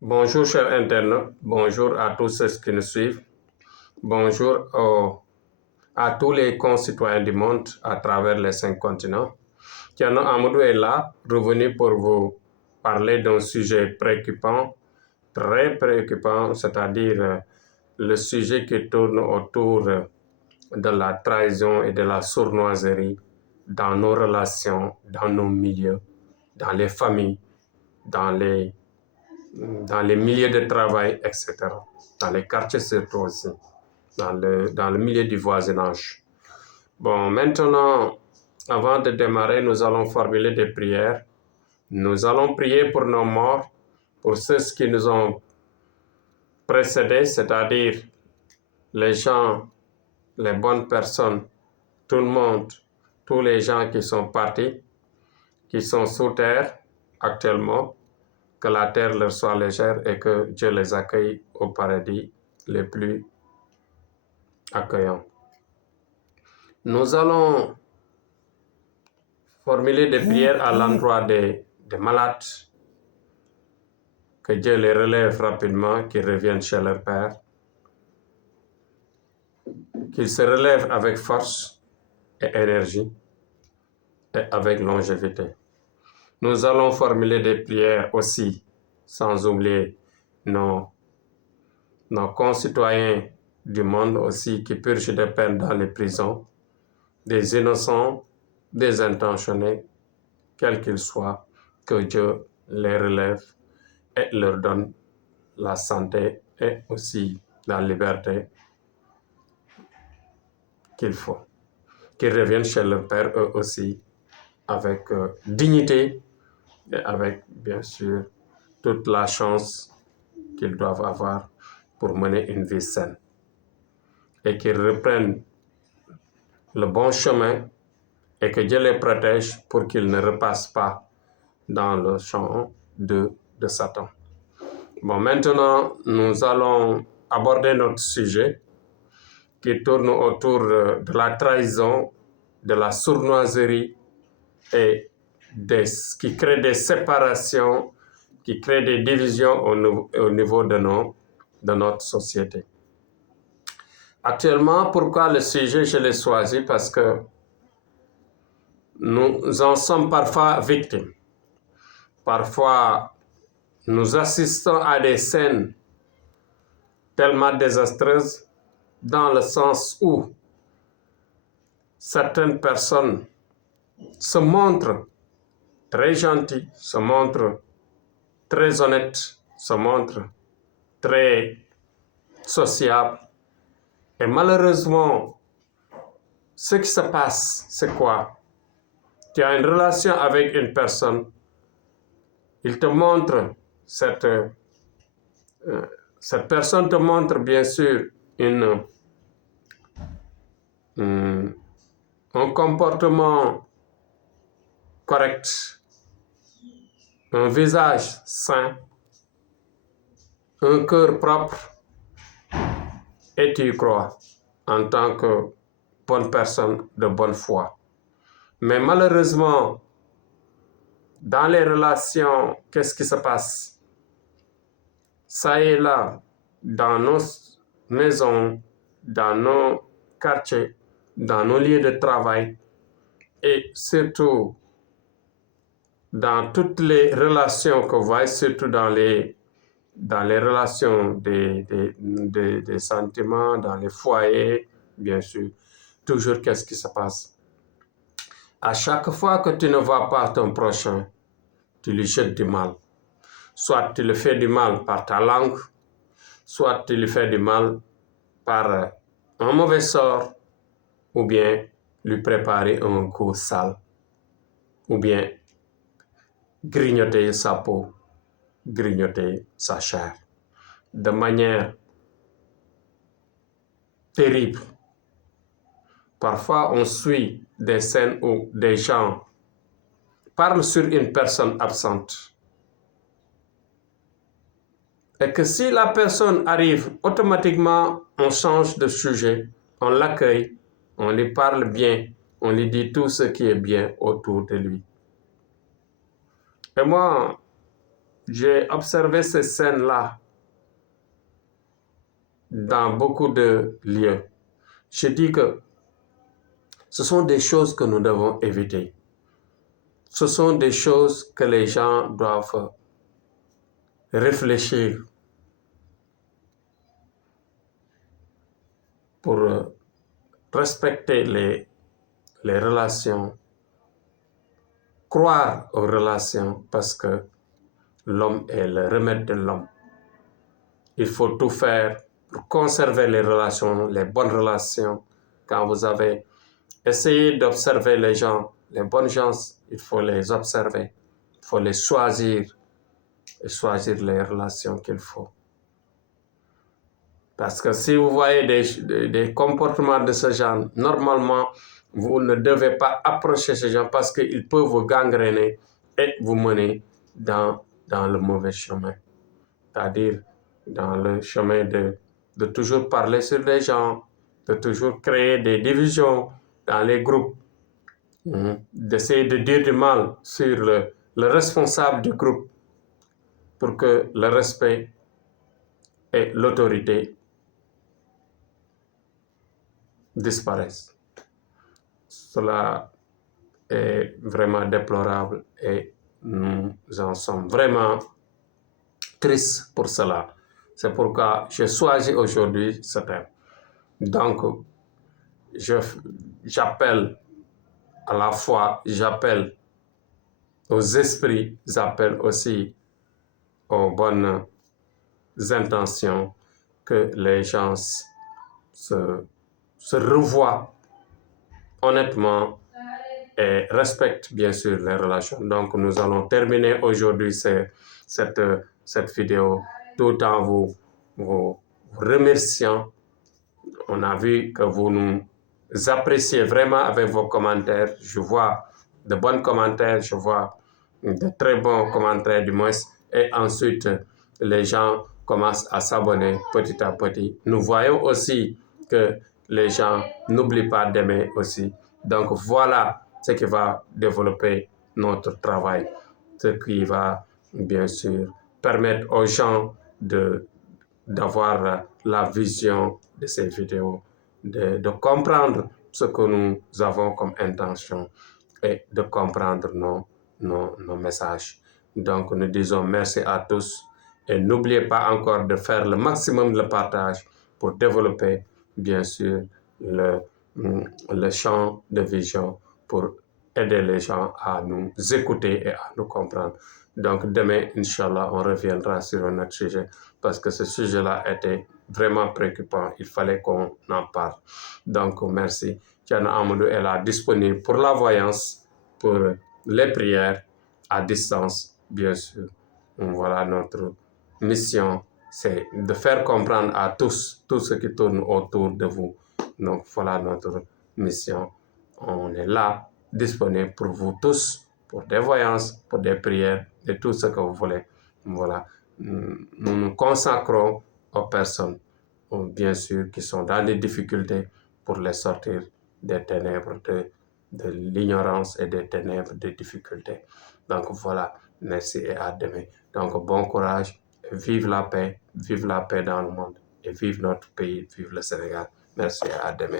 Bonjour chers internautes, bonjour à tous ceux qui nous suivent, bonjour à tous les concitoyens du monde à travers les 5 continents. Thierno Amadou est là, revenu pour vous parler d'un sujet préoccupant, très préoccupant, c'est-à-dire le sujet qui tourne autour de la trahison et de la sournoiserie dans nos relations, dans nos milieux, dans les familles, dans les dans les milieux de travail, etc. Dans les quartiers surtout aussi, dans le milieu du voisinage. Bon, maintenant, avant de démarrer, nous allons formuler des prières. Nous allons prier pour nos morts, pour ceux qui nous ont précédés, c'est-à-dire les gens, les bonnes personnes, tout le monde, tous les gens qui sont partis, qui sont sous terre actuellement, que la terre leur soit légère et que Dieu les accueille au paradis les plus accueillants. Nous allons formuler des prières à l'endroit des malades, que Dieu les relève rapidement, qu'ils reviennent chez leur Père, qu'ils se relèvent avec force et énergie et avec longévité. Nous allons formuler des prières aussi, sans oublier nos concitoyens du monde aussi qui purgent des peines dans les prisons, des innocents, des intentionnés, quels qu'ils soient, que Dieu les relève et leur donne la santé et aussi la liberté qu'il faut. Qu'ils reviennent chez leur Père eux aussi avec dignité et avec, bien sûr, toute la chance qu'ils doivent avoir pour mener une vie saine. Et qu'ils reprennent le bon chemin et que Dieu les protège pour qu'ils ne repassent pas dans le champ de Satan. Bon, maintenant, nous allons aborder notre sujet qui tourne autour de la trahison, de la sournoiserie et qui crée des séparations, qui crée des divisions au niveau de notre société. Actuellement, pourquoi le sujet, je l'ai choisi? Parce que nous en sommes parfois victimes. Parfois, nous assistons à des scènes tellement désastreuses dans le sens où certaines personnes se montrent très gentilles, se montrent très honnêtes, se montrent très sociables. Et malheureusement, ce qui se passe, c'est quoi? Tu as une relation avec une personne, il te montre, cette personne te montre bien sûr un comportement correct, un visage sain, un cœur propre, et tu y crois en tant que bonne personne de bonne foi. Mais malheureusement, dans les relations, qu'est-ce qui se passe? Ça et là, dans nos maisons, dans nos quartiers, dans nos lieux de travail, et surtout dans toutes les relations que vous voyez, surtout dans les relations des sentiments, dans les foyers, bien sûr, toujours qu'est-ce qui se passe? À chaque fois que tu ne vois pas ton prochain, tu lui jettes du mal. Soit tu le fais du mal par ta langue, soit tu lui fais du mal par un mauvais sort, ou bien lui préparer un coup sale, ou bien grignoter sa peau, grignoter sa chair, de manière terrible. Parfois, on suit des scènes où des gens parlent sur une personne absente. Et que si la personne arrive, automatiquement, on change de sujet, on l'accueille, on lui parle bien, on lui dit tout ce qui est bien autour de lui. Et moi, J'ai observé ces scènes-là dans beaucoup de lieux. Je dis que ce sont des choses que nous devons éviter. Ce sont des choses que les gens doivent réfléchir pour respecter les relations, croire aux relations, parce que l'homme est le remède de l'homme. Il faut tout faire pour conserver les relations, les bonnes relations. Quand vous avez essayé d'observer les gens, les bonnes gens, il faut les observer, il faut les choisir et choisir les relations qu'il faut. Parce que si vous voyez des comportements de ce genre, normalement, vous ne devez pas approcher ces gens parce qu'ils peuvent vous gangréner et vous mener dans le mauvais chemin. C'est-à-dire dans le chemin de toujours parler sur les gens, de toujours créer des divisions dans les groupes, d'essayer de dire du mal sur le responsable du groupe pour que le respect et l'autorité disparaissent. Cela est vraiment déplorable et nous en sommes vraiment tristes pour cela. C'est pourquoi j'ai choisi aujourd'hui ce thème. Donc, j'appelle à la fois, j'appelle aux esprits, j'appelle aussi aux bonnes intentions que les gens se revoient honnêtement et respectent bien sûr les relations. Donc nous allons terminer aujourd'hui cette vidéo tout en vous remerciant. On a vu que vous nous appréciez vraiment avec vos commentaires. Je vois de bons commentaires, je vois de très bons commentaires du moins. Et ensuite, les gens commencent à s'abonner petit à petit. Nous voyons aussi que les gens n'oublient pas d'aimer aussi. Donc voilà ce qui va développer notre travail, ce qui va bien sûr permettre aux gens d'avoir la vision de ces vidéos, de comprendre ce que nous avons comme intention et de comprendre nos messages. Donc nous disons merci à tous et n'oubliez pas encore de faire le maximum de partage pour développer bien sûr le champ de vision pour aider les gens à nous écouter et à nous comprendre. Donc demain, Inch'Allah, on reviendra sur un autre sujet parce que ce sujet-là était vraiment préoccupant. Il fallait qu'on en parle. Donc merci. Thierno Amadou est là disponible pour la voyance, pour les prières à distance, bien sûr. Voilà notre mission, c'est de faire comprendre à tous, tout ce qui tourne autour de vous. Donc voilà notre mission. On est là, disponible pour vous tous, pour des voyances, pour des prières, et tout ce que vous voulez. Voilà. Nous nous consacrons aux personnes, bien sûr, qui sont dans des difficultés pour les sortir des ténèbres, de l'ignorance et des ténèbres, des difficultés. Donc voilà, merci et à demain. Donc bon courage, vive la paix dans le monde et vive notre pays, vive le Sénégal. Merci et à demain.